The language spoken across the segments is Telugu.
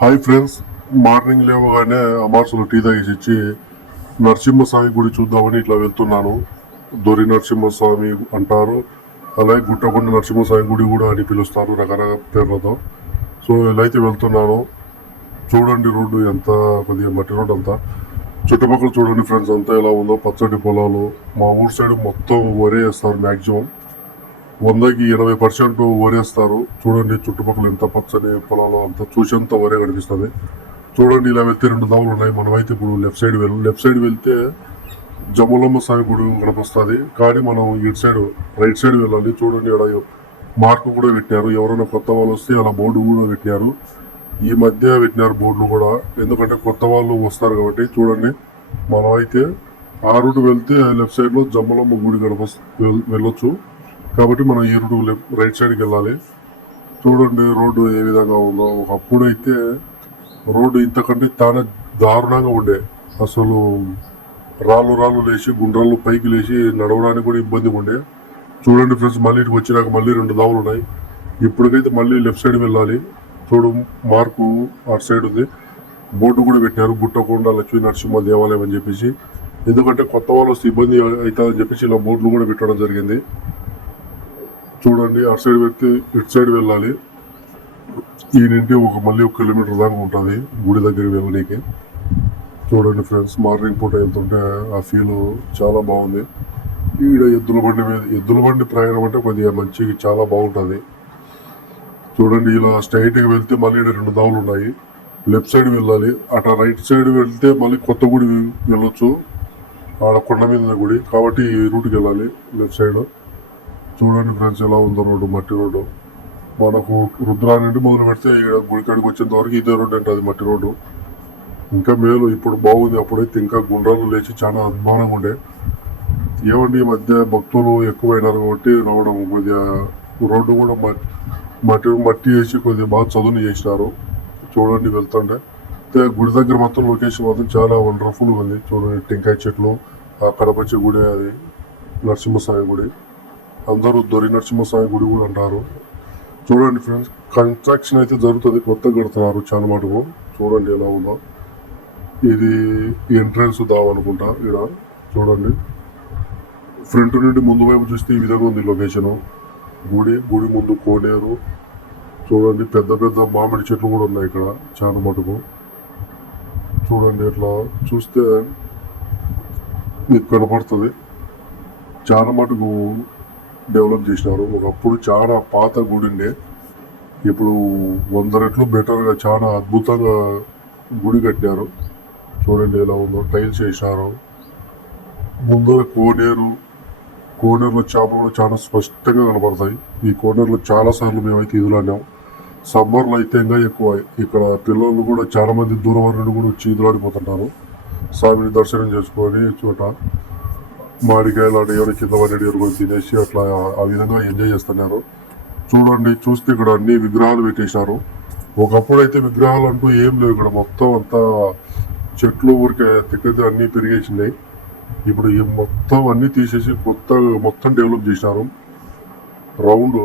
హాయ్ ఫ్రెండ్స్ మార్నింగ్ లేవగానే అమార్సులు టీ తాగేసి ఇచ్చి నరసింహస్వామి గుడి చూద్దామని ఇట్లా వెళ్తున్నాను. దొరి నరసింహస్వామి అంటారు. అలాగే గుట్టకొండ నరసింహస్వామి గుడి కూడా అని పిలుస్తారు రకరకాల పేర్లతో. సో ఇలా అయితే వెళ్తున్నాను. చూడండి రోడ్డు ఎంత కొద్దిగా మట్టి రోడ్డు అంతా. చుట్టుపక్కల చూడండి ఫ్రెండ్స్ అంతా ఎలా ఉందో. పచ్చటి పొలాలు. మా ఊరు సైడ్ మొత్తం వరే వేస్తారు మ్యాక్సిమం వందకి ఇరవై పర్సెంట్ వరేస్తారు చూడండి చుట్టుపక్కల ఎంత పచ్చని పొలాలు అంత చూసేంత వరే కనిపిస్తుంది. చూడండి ఇలా వెళ్తే రెండు దావులు ఉన్నాయి. మనమైతే ఇప్పుడు లెఫ్ట్ సైడ్ వెళ్ళు లెఫ్ట్ సైడ్ వెళ్తే జమ్ములమ్మ స్వామి గుడి కనిపిస్తుంది. కానీ మనం ఇటు సైడ్ రైట్ సైడ్ వెళ్ళాలి. చూడండి ఇక్కడ మార్కు కూడా పెట్టారు. ఎవరైనా కొత్త వాళ్ళు వస్తే అలా బోర్డు కూడా పెట్టారు. ఈ మధ్య పెట్టినారు బోర్డులు కూడా. ఎందుకంటే కొత్త వాళ్ళు వస్తారు కాబట్టి చూడండి. మనం అయితే ఆ రూట్ వెళ్తే లెఫ్ట్ సైడ్లో జమ్మలమ్మ గుడి కనిపి వెళ్ళొచ్చు. కాబట్టి మనం ఈ రైట్ సైడ్కి వెళ్ళాలి. చూడండి రోడ్డు ఏ విధంగా ఉందో. ఒకప్పుడు అయితే రోడ్డు ఇంతకంటే చాలా దారుణంగా ఉండే. అసలు రాళ్ళు రాళ్ళు లేచి గుండ్రాళ్ళు పైకి లేచి నడవడానికి కూడా ఇబ్బందిగా ఉండే. చూడండి ఫ్రెండ్స్ మళ్ళీ ఇటు వచ్చినాక మళ్ళీ రెండు దావులు ఉన్నాయి. ఇప్పటికైతే మళ్ళీ లెఫ్ట్ సైడ్ వెళ్ళాలి. చూడు మార్కు అటు సైడ్ ఉంది. బోర్డు కూడా పెట్టినారు గుట్టకొండ లక్ష్మీ నరసింహ దేవాలయం అని చెప్పేసి. ఎందుకంటే కొత్త వాళ్ళు వస్తే ఇబ్బంది అవుతుందని చెప్పేసి ఇలా బోర్డులు కూడా పెట్టడం జరిగింది. చూడండి అటు సైడ్ పెడితే ఇటు సైడ్ వెళ్ళాలి. ఈ నుండి ఒక మళ్ళీ ఒక కిలోమీటర్ దాకా ఉంటుంది గుడి దగ్గరికి వెళ్ళడానికి. చూడండి ఫ్రెండ్స్ మార్నింగ్ పూట వెళ్తుంటే ఆ ఫీల్ చాలా బాగుంది. ఈడ ఎద్దుల బండి మీద ఎద్దుల బండి ప్రయాణం అంటే కొద్దిగా మంచి చాలా బాగుంటుంది. చూడండి ఇలా స్ట్రైట్గా వెళ్తే మళ్ళీ ఈడ రెండు దావులు ఉన్నాయి. లెఫ్ట్ సైడ్ వెళ్ళాలి అటు రైట్ సైడ్ వెళ్తే మళ్ళీ కొత్త గుడి వెళ్ళొచ్చు. ఆడ కొండ మీద గుడి కాబట్టి ఈ రూట్కి వెళ్ళాలి లెఫ్ట్ సైడ్. చూడండి ఫ్రెండ్స్ ఎలా ఉందో రోడ్డు మట్టి రోడ్డు. మనకు రుద్రా నుండి మొదలు పెడితే గుడికాడికి వచ్చేంత వరకు ఇదే రోడ్డు అంటే అది మట్టి రోడ్డు. ఇంకా మేలు ఇప్పుడు బాగుంది. అప్పుడైతే ఇంకా గుండ్రాలు లేచి చాలా అభిమానంగా ఉండే. ఏమండి ఈ మధ్య భక్తులు ఎక్కువైనారు కాబట్టి రావడం కొద్దిగా రోడ్డు కూడా మట్టి మట్టి వేసి కొద్దిగా బాగా చదువుని చేసినారు. చూడండి వెళ్తుంటే. గుడి దగ్గర మొత్తం లొకేషన్ మాత్రం చాలా వండర్ఫుల్గా ఉంది. చూడండి టెంకాయ చెట్లు ఆ కడపచ్చి గుడి అది నరసింహస్వామి గుడి. అందరూ దొరి నరసింహస్వామి గుడి కూడా అంటారు. చూడండి ఫ్రెండ్స్ కన్స్ట్రక్షన్ అయితే జరుగుతుంది కొత్తగా కడుతున్నారు చాలా మటుకు. చూడండి ఎలా ఉందో. ఇది ఎంట్రన్స్ దావ్ అనుకుంటా ఇక్కడ. చూడండి. ఫ్రంట్ నుండి ముందు వైపు చూస్తే ఈ విధంగా ఉంది లొకేషన్. గుడి గుడి ముందు కోనేరు. చూడండి పెద్ద పెద్ద మామిడి చెట్లు కూడా ఉన్నాయి ఇక్కడ చాలా మటుకు. చూడండి ఇట్లా చూస్తే మీకు కనపడుతుంది. చాలా మటుకు డెవలప్ చేసినారు. ఒకప్పుడు చాలా పాత గుడి ఉండే ఇప్పుడు వంద రెట్లు బెటర్గా చాలా అద్భుతంగా గుడి కట్టారు చూడండి ఎలా ఉందో. టైల్స్ వేసినారు. ముందర కోనేరు. కోనేరులో చేపలు కూడా చాలా స్పష్టంగా కనపడతాయి. ఈ కోనేరులో చాలా సార్లు మేమైతే ఈదులాడినాం సమ్మర్లో అయితే ఇంకా ఎక్కువ. ఇక్కడ పిల్లలు కూడా చాలా మంది దూరం నుండి కూడా వచ్చి ఈదులాడిపోతుంటారు స్వామిని దర్శనం చేసుకొని చోట మామిడికాయలు ఆడ ఎవరి కింద పడి ఎవరు తినేసి అట్లా ఆ విధంగా ఎంజాయ్ చేస్తున్నారు. చూడండి చూస్తే ఇక్కడ అన్ని విగ్రహాలు పెట్టేశారు. ఒకప్పుడు అయితే విగ్రహాలు అంటూ ఏం లేవు ఇక్కడ. మొత్తం అంతా చెట్లు ఊరికే తిక్కది అన్నీ పెరిగేసినాయి. ఇప్పుడు ఈ మొత్తం అన్నీ తీసేసి కొత్త మొత్తం డెవలప్ చేశారు. రౌండ్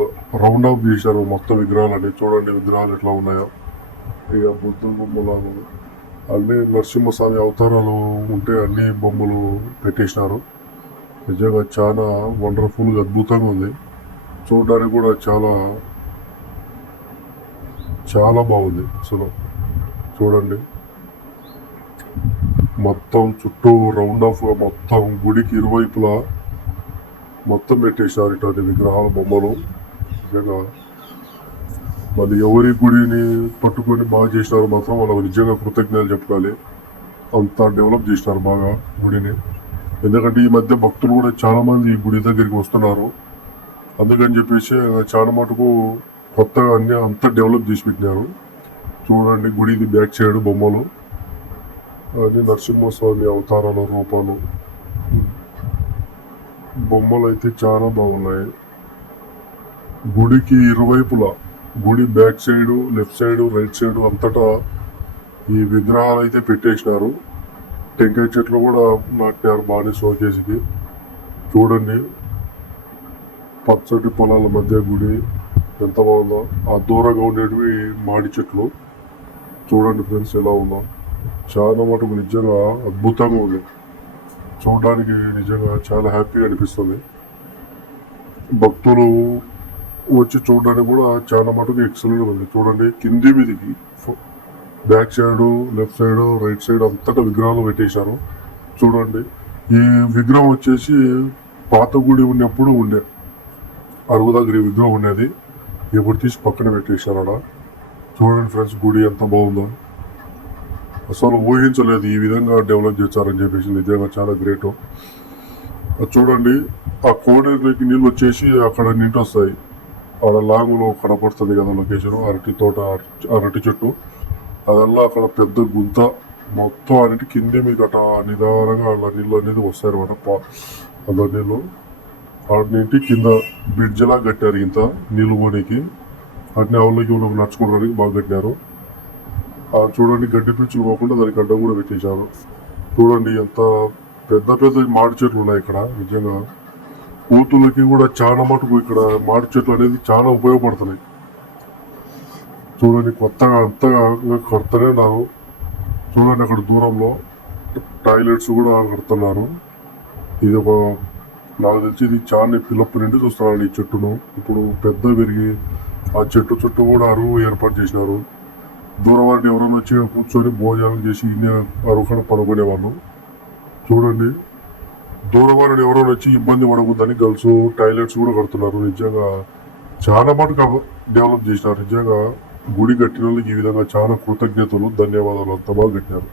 రౌండ్ ఆఫ్ చేశారు మొత్తం విగ్రహాలన్నీ చూడండి విగ్రహాలు ఎట్లా ఉన్నాయో. ఇక బుద్ధుడు బొమ్మలు అన్నీ నరసింహస్వామి అవతారాలు ఉంటే అన్ని బొమ్మలు పెట్టేసినారు. నిజంగా చాలా వండర్ఫుల్గా అద్భుతంగా ఉంది. చూడడానికి కూడా చాలా చాలా బాగుంది అసలు. చూడండి. మొత్తం చుట్టూ రౌండ్ ఆఫ్గా మొత్తం గుడికి ఇరువైపులా మొత్తం పెట్టేశారు ఇటువంటి విగ్రహాల బొమ్మలు. నిజంగా వాళ్ళు ఎవరి గుడిని పట్టుకొని బాగా చేసినారు మాత్రం వాళ్ళకి నిజంగా కృతజ్ఞతలు చెప్పుకోవాలి. అంత డెవలప్ చేసినారు బాగా గుడిని. ఎందుకంటే ఈ మధ్య భక్తులు కూడా చాలా మంది ఈ గుడి దగ్గరికి వస్తున్నారు. అందుకని చెప్పేసి చాలా మటుకు కొత్తగా అన్ని అంతా డెవలప్ చేసి పెట్టినారు. చూడండి గుడిది బ్యాక్ సైడ్ బొమ్మలు. అది నరసింహస్వామి అవతారాల రూపాలు. బొమ్మలు అయితే చాలా బాగున్నాయి. గుడికి ఇరువైపులా గుడి back side left side right side అంతటా ఈ విగ్రహాలు అయితే పెట్టేసినారు. టెంకాయ చెట్లు కూడా నాటారు బాగానే షోకేస్కి చూడండి. పచ్చటి పొలాల మధ్య గుడి ఎంత బాగుందో. ఆ దూరంగా ఉండేటివి మాడి చెట్లు. చూడండి ఫ్రెండ్స్ ఎలా ఉందో. చాలా మటుకు నిజంగా అద్భుతంగా ఉంది. చూడడానికి నిజంగా చాలా హ్యాపీగా అనిపిస్తుంది. భక్తులు వచ్చి చూడడానికి కూడా చాలా మటుకు ఎక్సలెంట్ ఉంది. చూడండి కింది మీదికి. Back side left side right side అంతటా విగ్రహాలు పెట్టేశారు. చూడండి ఈ విగ్రహం వచ్చేసి పాత గుడి ఉన్నప్పుడు ఉండే. అరుగు దగ్గర ఈ విగ్రహం ఉండేది. ఇప్పుడు తీసి పక్కన పెట్టేశారు ఆడ చూడండి ఫ్రెండ్స్ గుడి ఎంత బాగుందో. అసలు ఊహించలేదు ఈ విధంగా డెవలప్ చేశారని చెప్పేసి. నిజంగా చాలా గ్రేట్. చూడండి ఆ కోనేరులోకి నీళ్ళు వచ్చేసి అక్కడ నీటి వస్తాయి. ఆడ లాంగ్లో కనపడుతుంది కదా లొకేషన్ అరటి తోట అరటి చెట్టు. అదల్లా అక్కడ పెద్ద గుంత మొత్తం అన్నిటి కింద మీద అట నిదానంగా అలా నీళ్ళు అనేది వస్తాయి అనమాట పా అలా నీళ్ళు. అన్నింటి కింద బ్రిడ్జ్లా కట్టారు ఇంత నీళ్ళు పోనీకి అట్నే అవలోకి ఇవ్వలోకి నడుచుకోవడానికి బాగా కట్టినారు. ఆ చూడండి గడ్డి పిచ్చులు పోకుండా దానికి అడ్డం కూడా పెట్టేశారు. చూడండి ఎంత పెద్ద పెద్ద మాడి చెట్లు ఉన్నాయి ఇక్కడ నిజంగా. కూతుళ్ళకి కూడా చాలా మటుకు ఇక్కడ మాడి చెట్లు అనేది చాలా ఉపయోగపడుతున్నాయి. చూడండి కొత్తగా అంతగా కడుతూనే ఉన్నారు. చూడండి అక్కడ దూరంలో టాయిలెట్స్ కూడా కడుతున్నారు. ఇది ఒక నాకు తెలిసి ఇది చాలా పిల్లప్ప నుండి చూస్తున్నాను ఈ చెట్టును. ఇప్పుడు పెద్ద పెరిగి ఆ చెట్టు చుట్టూ కూడా అరువు ఏర్పాటు చేసినారు. దూరం వారిని ఎవరైనా వచ్చి కూర్చొని భోజనం చేసి ఇన్ని అరువు కాడ చూడండి దూరం వారిని ఎవరైనా వచ్చి ఇబ్బంది పడకూడదని గర్ల్స్ టాయిలెట్స్ కూడా కడుతున్నారు. నిజంగా చాలా మటుకు డెవలప్ చేసినారు. నిజంగా గుడి కట్టిన వాళ్ళకి ఈ విధంగా చాలా కృతజ్ఞతలు ధన్యవాదాలు అంత బాగా కట్టారు